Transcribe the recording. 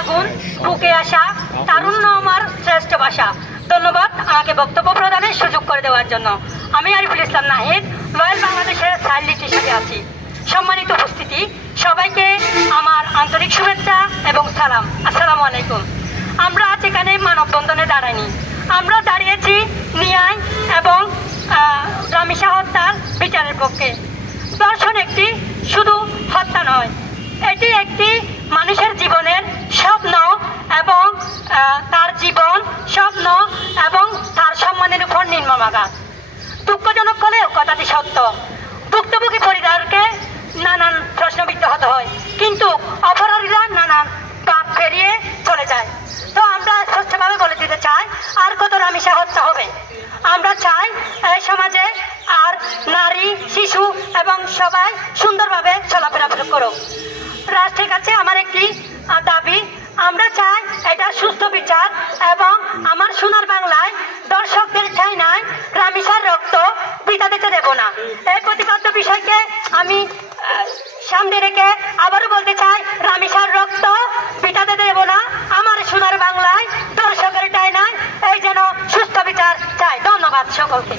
আগুন বুকে আসা তারুণ্য আমার শ্রেষ্ঠ ভাষা। ধন্যবাদ আমাকে বক্তব্য প্রদানের সুযোগ করে দেওয়ার জন্য। আমি আরিফুল ইসলাম নাহিদ, রয়্যাল বাংলাদেশের সাইলিট হিসেবে আছি। সম্মানিত উপস্থিতি, সবাইকে আমার আন্তরিক শুভেচ্ছা এবং সালাম। আসসালামু আলাইকুম। আমরা আজ এখানে মানববন্ধনে দাঁড়াইনি, আমরা দাঁড়িয়েছি ন্যায় এবং রামিসা হত্যার বিচারের পক্ষে। ধর্ষণ একটি শুধু হত্যা নয়, এটি একটি মানুষের জীবনের স্বপ্ন এবং তার জীবন স্বপ্ন এবং তার সম্মানের উপর নির্মমাঘাত। দুঃখজনক হলেও কথাটি সত্য। ভুক্তভোগী পরিবারকে নানান প্রশ্নবিদ্ধ হতে হয়, কিন্তু অপরাধীরা নানান পাপ পেরিয়ে চলে যায়। তো আমরা স্পষ্টভাবে বলে দিতে চাই, আর কত রামিসা হত্যা হবে? আমরা চাই এই সমাজে আর নারী, শিশু এবং সবাই সুন্দরভাবে চলাফেরা করুক। রাষ্ট্রের কাছে আমার একটি দাবি, আমরা চাই এটা সুস্থ বিচার এবং আমার সোনার বাংলায় দর্শকদের চাই নাই রামিসার রক্ত বৃথা দিতে দেব না। এই প্রতিপাদ্য বিষয়কে আমি সামনে রেখে আবারও বলতে চাই, রামিসার রক্ত বৃথা দিতে দেব না। আমার সোনার বাংলায় দর্শকের চাই নাই, এই যেন সুস্থ বিচার চাই। ধন্যবাদ সকলকে।